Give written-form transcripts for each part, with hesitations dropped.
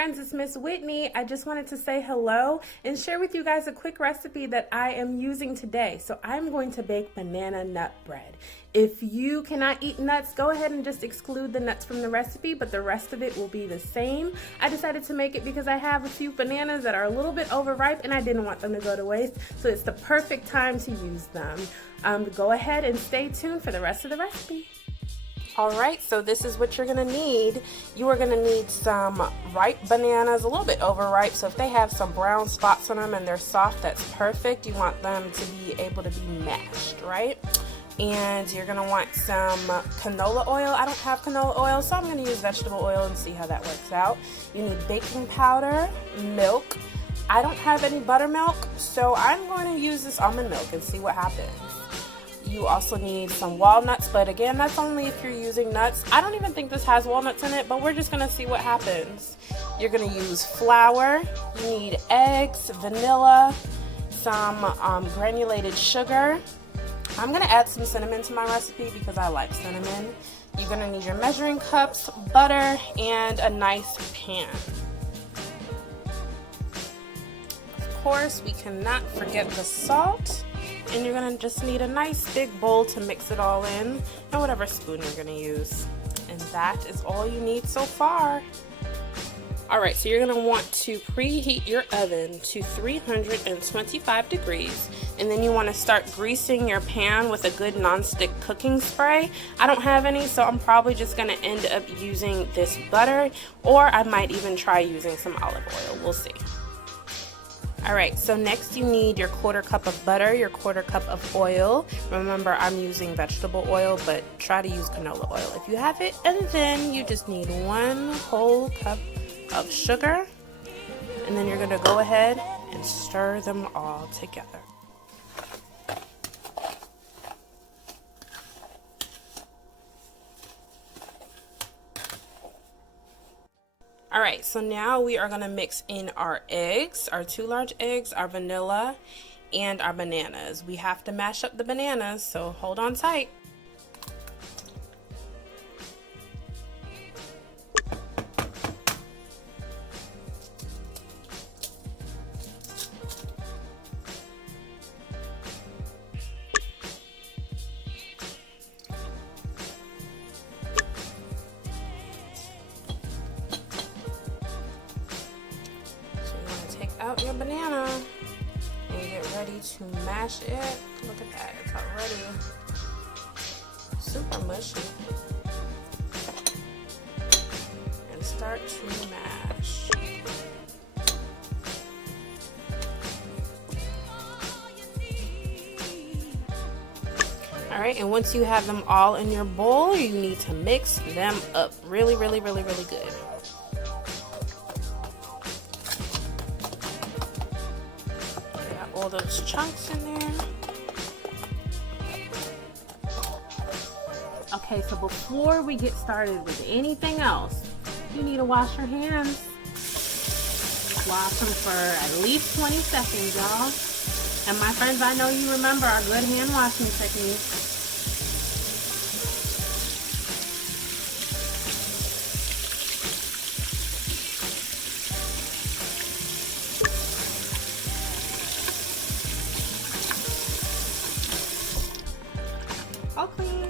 friends, it's Miss Whitney. I just wanted to say hello and share with you guys a quick recipe that I am using today. So I'm going to bake banana nut bread. If you cannot eat nuts, go ahead and just exclude the nuts from the recipe, but the rest of it will be the same. I decided to make it because I have a few bananas that are a little bit overripe and I didn't want them to go to waste, so it's the perfect time to use them. Go ahead and stay tuned for the rest of the recipe. Alright, so this is what you're going to need. You are going to need some ripe bananas, a little bit overripe, so if they have some brown spots on them and they're soft, that's perfect. You want them to be able to be mashed, right? And you're going to want some canola oil. I don't have canola oil, so I'm going to use vegetable oil and see how that works out. You need baking powder, milk. I don't have any buttermilk, so I'm going to use this almond milk and see what happens. You also need some walnuts, but again, that's only if you're using nuts. I don't even think this has walnuts in it, but we're just gonna see what happens. You're gonna use flour, you need eggs, vanilla, some granulated sugar. I'm gonna add some cinnamon to my recipe because I like cinnamon. You're gonna need your measuring cups, butter, and a nice pan. Of course, we cannot forget the salt. And you're gonna just need a nice big bowl to mix it all in, and whatever spoon you're gonna use. And that is all you need so far. Alright, so you're gonna want to preheat your oven to 325 degrees, and then you want to start greasing your pan with a good nonstick cooking spray. I don't have any, so I'm probably just gonna end up using this butter, or I might even try using some olive oil. We'll see. Alright, so next you need your 1/4 cup of butter, your 1/4 cup of oil. Remember, I'm using vegetable oil, but try to use canola oil if you have it. And then you just need 1 whole cup of sugar. And then you're going to go ahead and stir them all together. Alright, so now we are going to mix in our eggs, our 2 large eggs, our vanilla, and our bananas. We have to mash up the bananas, so hold on tight. Out your banana and get ready to mash it. Look at that, it's already super mushy. And start to mash. Alright, and once you have them all in your bowl, you need to mix them up really good. All those chunks in there. Okay, so before we get started with anything else, you need to wash your hands. Wash them for at least 20 seconds, y'all. And my friends, I know you remember our good hand washing technique. All clean.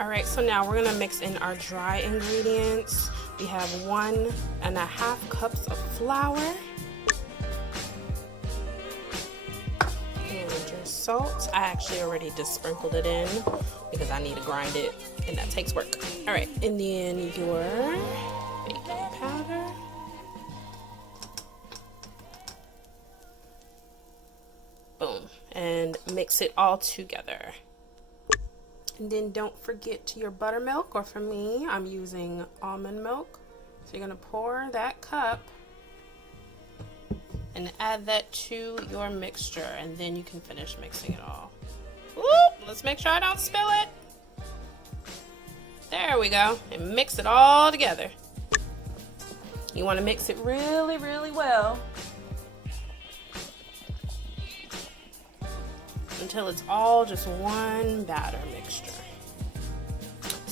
Alright, so now we're gonna mix in our dry ingredients. We have 1.5 cups of flour and your salt. I actually already just sprinkled it in because I need to grind it and that takes work. Alright, and then your baking powder. Boom. And mix it all together. And then don't forget your buttermilk, or for me, I'm using almond milk. So you're going to pour that cup and add that to your mixture, and then you can finish mixing it all. Whoop, let's make sure I don't spill it. There we go. And mix it all together. You want to mix it really well until it's all just one batter mixture.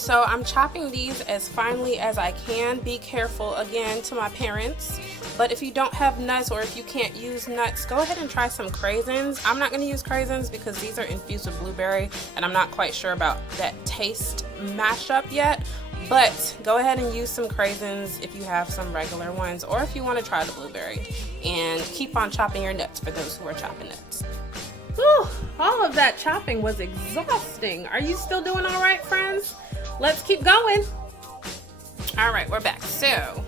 So I'm chopping these as finely as I can. Be careful, again, to my parents. But if you don't have nuts, or if you can't use nuts, go ahead and try some craisins. I'm not going to use craisins because these are infused with blueberry, and I'm not quite sure about that taste mashup yet. But go ahead and use some craisins if you have some regular ones, or if you want to try the blueberry. And keep on chopping your nuts for those who are chopping nuts. Whew, all of that chopping was exhausting. Are you still doing all right, friends? Let's keep going. All right, we're back. So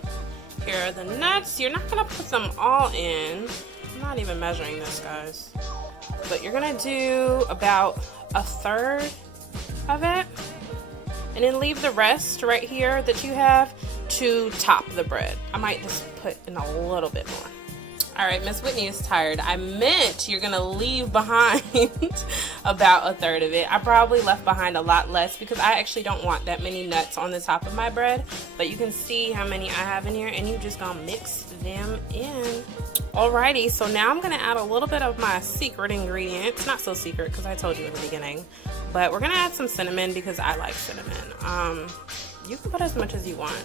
here are the nuts. You're not gonna put them all in. I'm not even measuring this, guys. But you're gonna do about a third of it. And then leave the rest right here that you have to top the bread. I might just put in a little bit more. All right, Miss Whitney is tired. I meant you're gonna leave behind about a third of it. I probably left behind a lot less because I actually don't want that many nuts on the top of my bread. But you can see how many I have in here, and you just gonna mix them in. Alrighty, so now I'm gonna add a little bit of my secret ingredient. It's not so secret because I told you in the beginning. But we're gonna add some cinnamon because I like cinnamon. You can put as much as you want.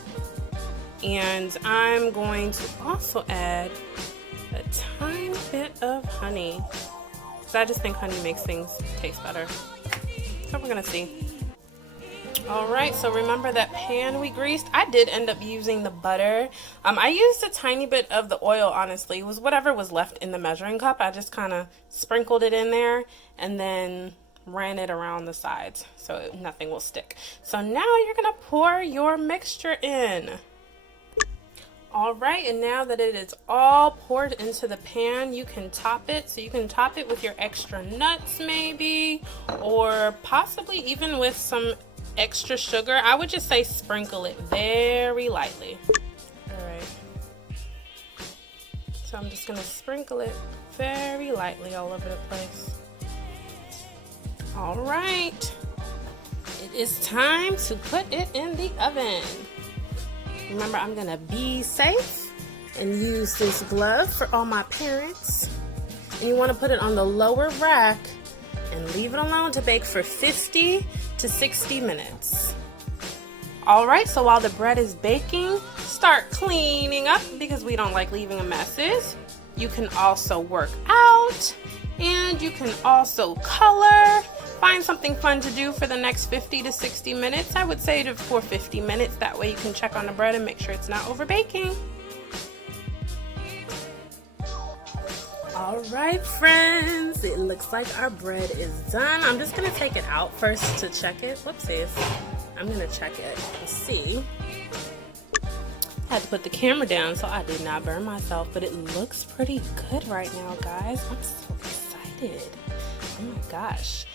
And I'm going to also add a tiny bit of honey, because I just think honey makes things taste better. So we're gonna see. All right, so remember that pan we greased? I did end up using the butter. I used a tiny bit of the oil, honestly. It was whatever was left in the measuring cup. I just kind of sprinkled it in there and then ran it around the sides so nothing will stick. So now you're gonna pour your mixture in. All right, and now that it is all poured into the pan, you can top it. So you can top it with your extra nuts maybe, or possibly even with some extra sugar. I would just say sprinkle it very lightly. All right. So I'm just gonna sprinkle it very lightly all over the place. All right. It is time to put it in the oven. Remember, I'm gonna be safe and use this glove for all my parents. And you wanna put it on the lower rack and leave it alone to bake for 50 to 60 minutes. All right, so while the bread is baking, start cleaning up because we don't like leaving messes. You can also work out, and you can also color. Find something fun to do for the next 50 to 60 minutes. I would say for 50 minutes. That way you can check on the bread and make sure it's not over baking. All right, friends. It looks like our bread is done. I'm just going to take it out first to check it. Whoopsies. I'm going to check it and see. I had to put the camera down so I did not burn myself, but it looks pretty good right now, guys. I'm so excited. Oh my gosh.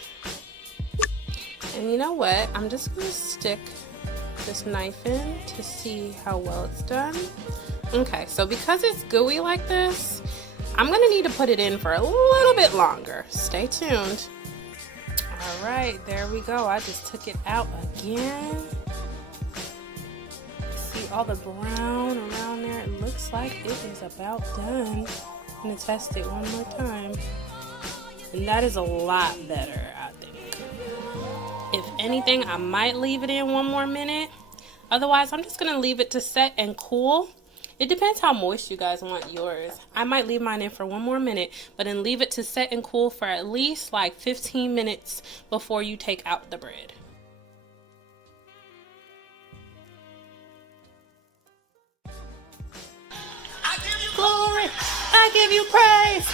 And you know what? I'm just going to stick this knife in to see how well it's done. Okay, so because it's gooey like this, I'm going to need to put it in for a little bit longer. Stay tuned. All right, there we go. I just took it out again. See all the brown around there? It looks like it is about done. I'm going to test it one more time. And that is a lot better, I think. If anything, I might leave it in one more minute. Otherwise, I'm just going to leave it to set and cool. It depends how moist you guys want yours. I might leave mine in for one more minute, but then leave it to set and cool for at least like 15 minutes before you take out the bread. I give you glory. I give you praise.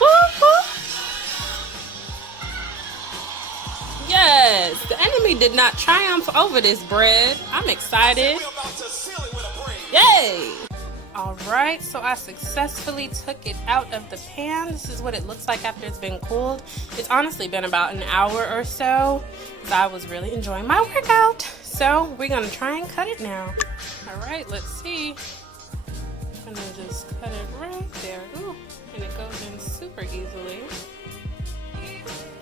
Woo, woo. Yes, the enemy did not triumph over this bread. I'm excited. Yay! All right, so I successfully took it out of the pan. This is what it looks like after it's been cooled. It's honestly been about an hour or so because I was really enjoying my workout. So we're gonna try and cut it now. All right, let's see. I'm gonna just cut it right there. Ooh, and it goes in super easily.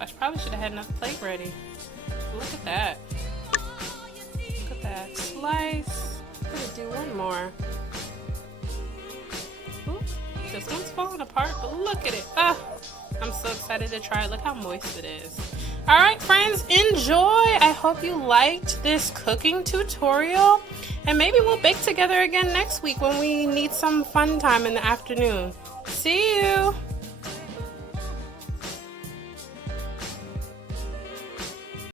I probably should have had another plate ready. Look at that. Look at that. Slice. I'm gonna do one more. Ooh, this one's falling apart, but look at it. Ah, I'm so excited to try it. Look how moist it is. All right, friends, enjoy. I hope you liked this cooking tutorial, and maybe we'll bake together again next week when we need some fun time in the afternoon. See you.